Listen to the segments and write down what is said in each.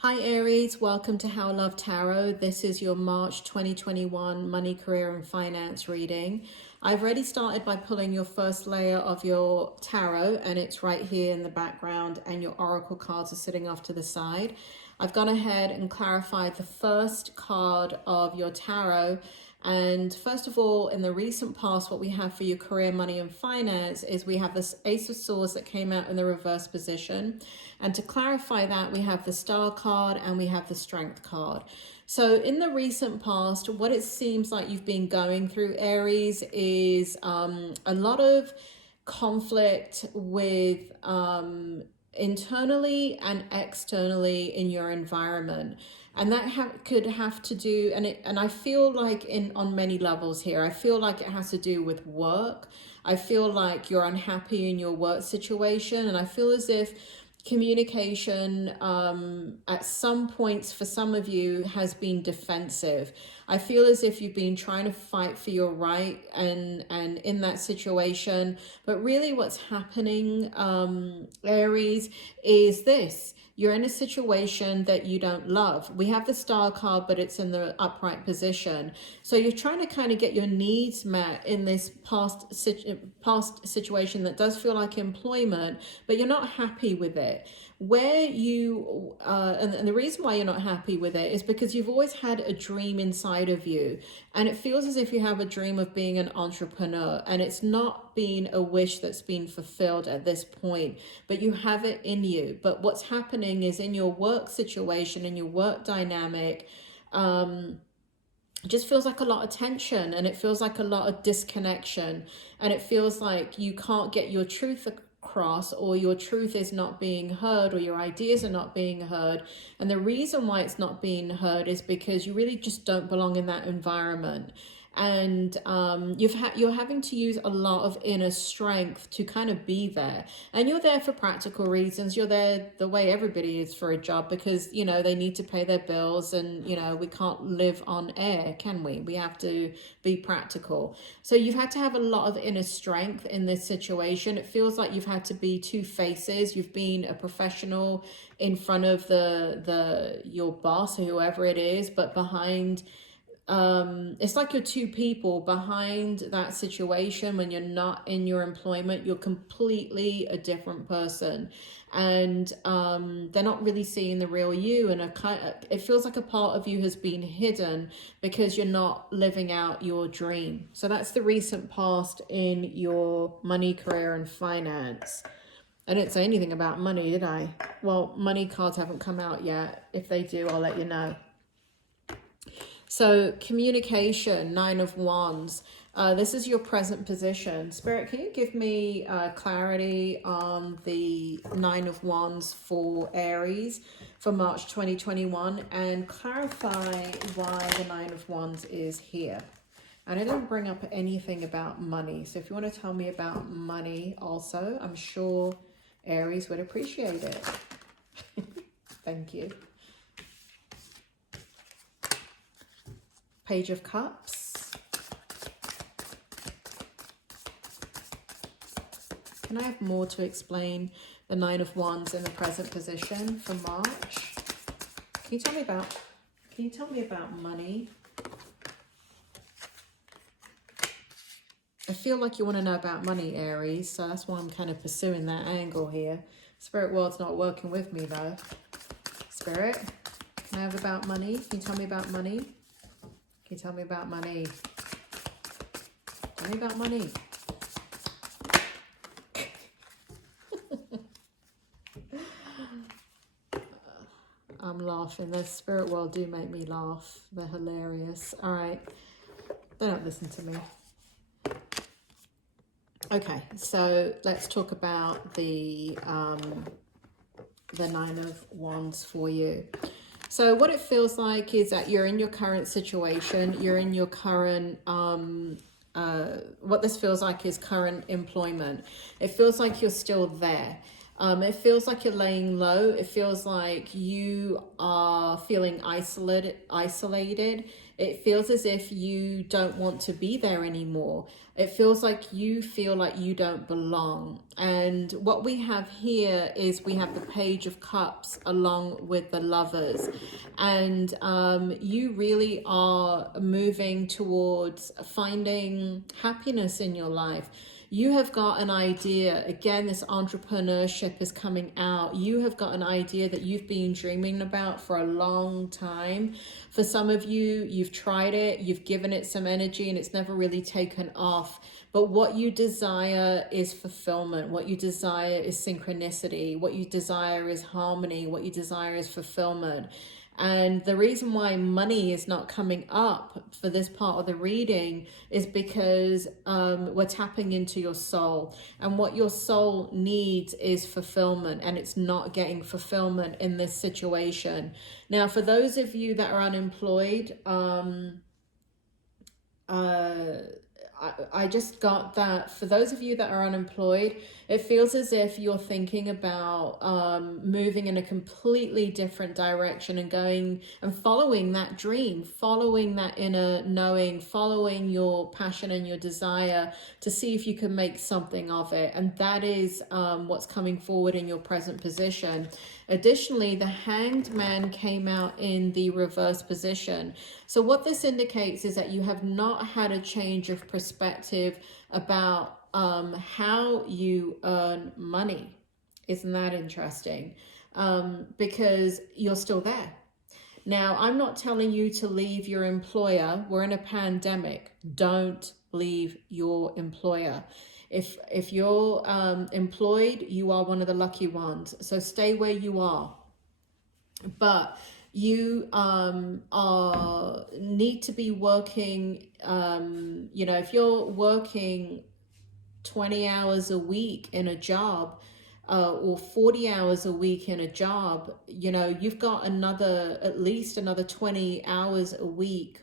Hi Aries, welcome to How Love Tarot. This is your March 2021 money, career and finance reading. I've already started by pulling your first layer of your tarot and it's right here in the background and your oracle cards are sitting off to the side. I've gone ahead and clarified the first card of your tarot. And first of all, in the recent past, what we have for your career, money and finance is we have this Ace of Swords that came out in the reverse position. And to clarify that, we have the Star card and we have the Strength card. So in the recent past, what it seems like you've been going through, Aries, is a lot of conflict with internally and externally in your environment. And that could have to do, and I feel like on many levels here, I feel like it has to do with work. I feel like you're unhappy in your work situation, and I feel as if communication at some points for some of you has been defensive. I feel as if you've been trying to fight for your right and in that situation, but really what's happening, Aries, is this. You're in a situation that you don't love. We have the Star card, but it's in the upright position. So you're trying to kind of get your needs met in this past situation that does feel like employment, but you're not happy with it. Where you, and the reason why you're not happy with it is because you've always had a dream inside of you. And it feels as if you have a dream of being an entrepreneur, and it's not been a wish that's been fulfilled at this point, but you have it in you. But what's happening is in your work situation, in your work dynamic, it just feels like a lot of tension, and it feels like a lot of disconnection, and it feels like you can't get your truth across, or your truth is not being heard, or your ideas are not being heard. And the reason why it's not being heard is because you really just don't belong in that environment. And you're having to use a lot of inner strength to kind of be there. And you're there for practical reasons. You're there the way everybody is for a job, because, you know, they need to pay their bills, and, you know, we can't live on air, can we? We have to be practical. So you've had to have a lot of inner strength in this situation. It feels like you've had to be two faces. You've been a professional in front of your boss or whoever it is, but behind, it's like you're two people behind that situation. When you're not in your employment, you're completely a different person, and they're not really seeing the real you, and it feels like a part of you has been hidden because you're not living out your dream. So that's the recent past in your money, career and finance. I didn't say anything about money, did I? Well, money cards haven't come out yet. If they do, I'll let you know. So communication, Nine of Wands. This is your present position. Spirit, can you give me clarity on the Nine of Wands for Aries for March 2021, and clarify why the Nine of Wands is here? And I didn't bring up anything about money. So if you want to tell me about money also, I'm sure Aries would appreciate it. Thank you. Page of Cups. Can I have more to explain the Nine of Wands in the present position for March? Can you tell me about money? I feel like you want to know about money, Aries, so that's why I'm kind of pursuing that angle here. Spirit world's not working with me though. Spirit, can I have about money? Can you tell me about money? Can you tell me about money? Tell me about money. I'm laughing. The spirit world do make me laugh. They're hilarious. All right. They don't listen to me. Okay, so let's talk about the Nine of Wands for you. So what it feels like is that you're in your current situation, you're in your current, what this feels like is current employment. It feels like you're still there. It feels like you're laying low. It feels like you are feeling isolated. It feels as if you don't want to be there anymore. It feels like you feel like you don't belong. And what we have here is we have the Page of Cups along with the Lovers. And you really are moving towards finding happiness in your life. You have got an idea, again, this entrepreneurship is coming out. You have got an idea that you've been dreaming about for a long time. For some of you, you've tried it, you've given it some energy and it's never really taken off. But what you desire is fulfillment. What you desire is synchronicity. What you desire is harmony. What you desire is fulfillment. And the reason why money is not coming up for this part of the reading is because we're tapping into your soul. And what your soul needs is fulfillment. And it's not getting fulfillment in this situation. Now, for those of you that are unemployed, I just got that for those of you that are unemployed, it feels as if you're thinking about moving in a completely different direction and going and following that dream, following that inner knowing, following your passion and your desire to see if you can make something of it. And that is what's coming forward in your present position. Additionally, the Hanged Man came out in the reverse position. So what this indicates is that you have not had a change of perspective about how you earn money. Isn't that interesting? Because you're still there. Now, I'm not telling you to leave your employer. We're in a pandemic. Don't leave your employer. If you're employed, you are one of the lucky ones. So stay where you are. But you need to be working, if you're working 20 hours a week in a job, or 40 hours a week in a job, you've got at least another 20 hours a week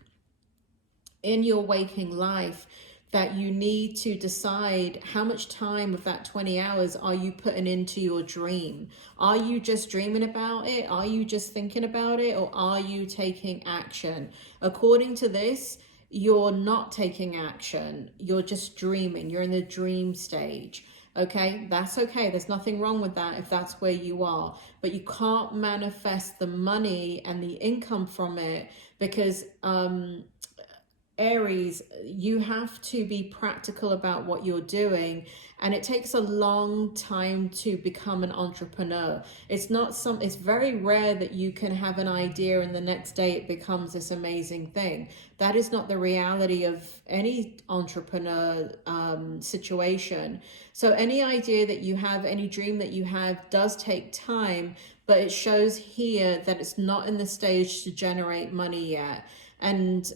in your waking life that you need to decide how much time of that 20 hours are you putting into your dream. Are you just dreaming about it? Are you just thinking about it? Or are you taking action? According to this, you're not taking action. You're just dreaming. You're in the dream stage. Okay, that's okay. There's nothing wrong with that if that's where you are. But you can't manifest the money and the income from it because Aries, you have to be practical about what you're doing, and it takes a long time to become an entrepreneur. It's very rare that you can have an idea and the next day it becomes this amazing thing. That is not the reality of any entrepreneur situation. So any idea that you have, any dream that you have does take time, but it shows here that it's not in the stage to generate money yet. And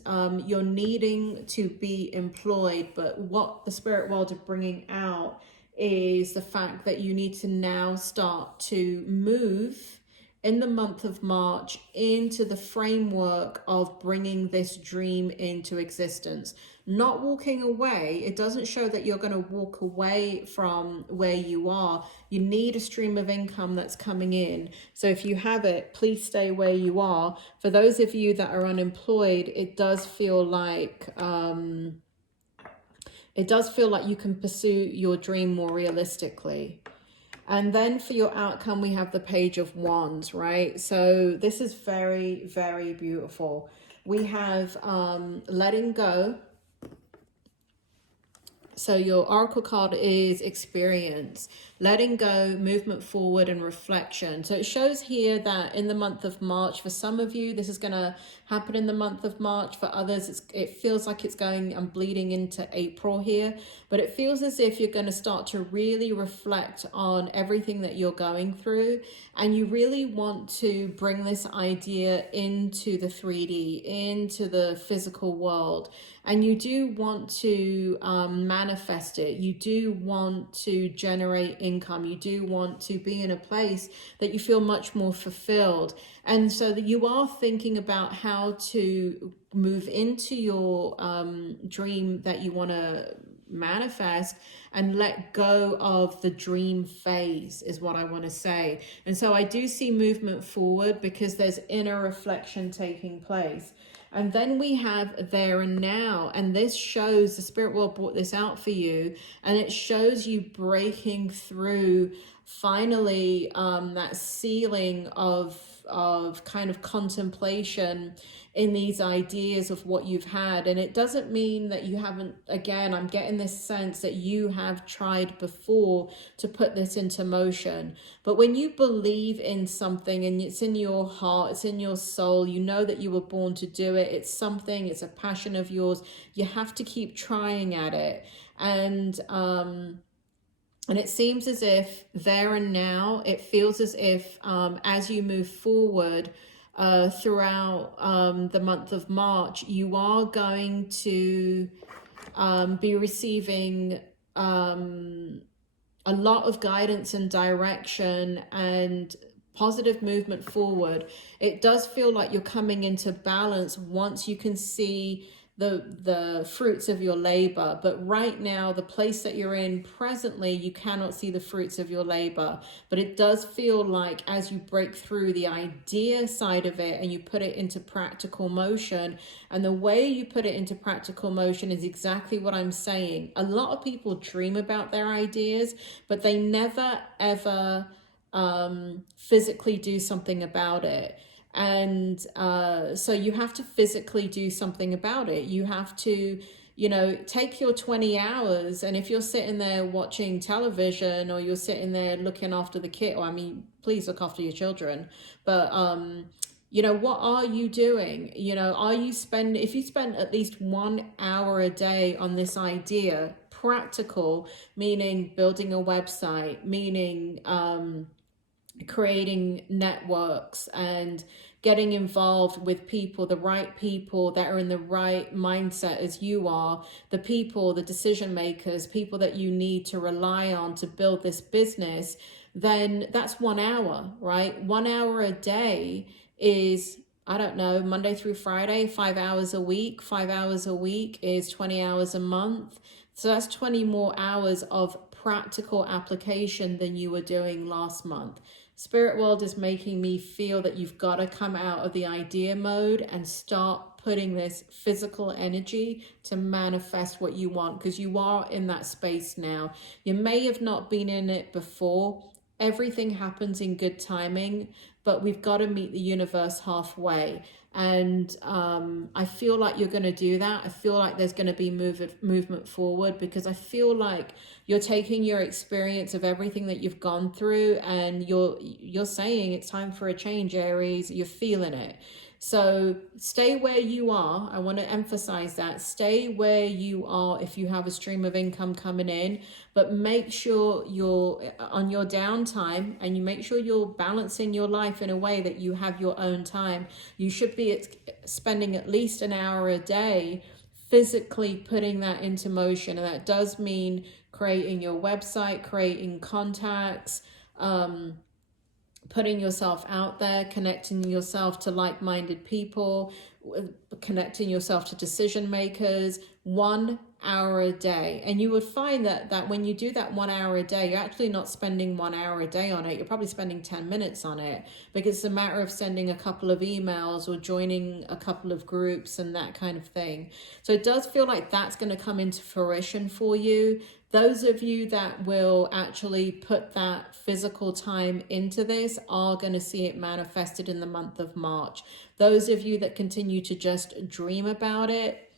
you're needing to be employed, but what the spirit world are bringing out is the fact that you need to now start to move in the month of March into the framework of bringing this dream into existence. Not walking away. It doesn't show that you're going to walk away from where you are. You need a stream of income that's coming in. So if you have it, please stay where you are. For those of you that are unemployed, it does feel like you can pursue your dream more realistically. And then for your outcome, we have the Page of Wands, right? So this is very, very beautiful. We have letting go. So your oracle card is experience, letting go, movement forward, and reflection. So it shows here that in the month of March, for some of you, this is going to happen in the month of March. For others, it feels like it's going and bleeding into April here. But it feels as if you're going to start to really reflect on everything that you're going through. And you really want to bring this idea into the 3D, into the physical world. And you do want to manifest it. You do want to generate income. You do want to be in a place that you feel much more fulfilled. And so that you are thinking about how to move into your dream that you want to manifest and let go of the dream phase is what I want to say. And so I do see movement forward because there's inner reflection taking place. And then we have there and now. And this shows, the spirit world brought this out for you. And it shows you breaking through finally that ceiling of kind of contemplation in these ideas of what you've had. And it doesn't mean that you haven't, again, I'm getting this sense that you have tried before to put this into motion. But when you believe in something and it's in your heart, it's in your soul, you know that you were born to do it, it's something, it's a passion of yours, you have to keep trying at it. And it seems as if there and now, it feels as if as you move forward throughout the month of March, you are going to be receiving a lot of guidance and direction and positive movement forward. It does feel like you're coming into balance once you can see the fruits of your labor. But right now, the place that you're in presently, you cannot see the fruits of your labor. But it does feel like as you break through the idea side of it and you put it into practical motion, and the way you put it into practical motion is exactly what I'm saying. A lot of people dream about their ideas, but they never ever physically do something about it. And so you have to physically do something about it. You have to, you know, take your 20 hours. And if you're sitting there watching television or you're sitting there looking after the kid, or I mean, please look after your children. But, you know, what are you doing? You know, are you if you spend at least 1 hour a day on this idea, practical, meaning building a website, meaning, creating networks and getting involved with people, the right people that are in the right mindset as you are, the people, the decision makers, people that you need to rely on to build this business, then that's 1 hour, right? 1 hour a day is, I don't know, Monday through Friday, 5 hours a week. 5 hours a week is 20 hours a month. So that's 20 more hours of practical application than you were doing last month. Spirit world is making me feel that you've got to come out of the idea mode and start putting this physical energy to manifest what you want, because you are in that space now. You may have not been in it before. Everything happens in good timing, but we've got to meet the universe halfway. And I feel like you're going to do that. I feel like there's going to be movement forward, because I feel like you're taking your experience of everything that you've gone through and you're saying it's time for a change, Aries. You're feeling it. So stay where you are. I want to emphasize that. Stay where you are if you have a stream of income coming in, but make sure you're on your downtime and you make sure you're balancing your life in a way that you have your own time. You should be spending at least an hour a day physically putting that into motion. And that does mean creating your website, creating contacts, putting yourself out there, connecting yourself to like-minded people, connecting yourself to decision makers, 1 hour a day. And you would find that when you do that 1 hour a day, you're actually not spending 1 hour a day on it. You're probably spending 10 minutes on it, because it's a matter of sending a couple of emails or joining a couple of groups and that kind of thing. So it does feel like that's going to come into fruition for you. Those of you that will actually put that physical time into this are going to see it manifested in the month of March. Those of you that continue to just dream about it,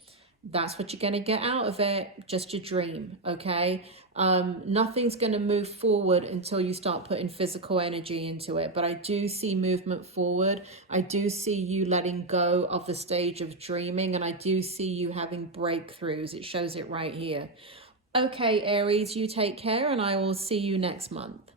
that's what you're going to get out of it, just a dream, okay? Nothing's going to move forward until you start putting physical energy into it. But I do see movement forward. I do see you letting go of the stage of dreaming, and I do see you having breakthroughs. It shows it right here. Okay, Aries, you take care, and I will see you next month.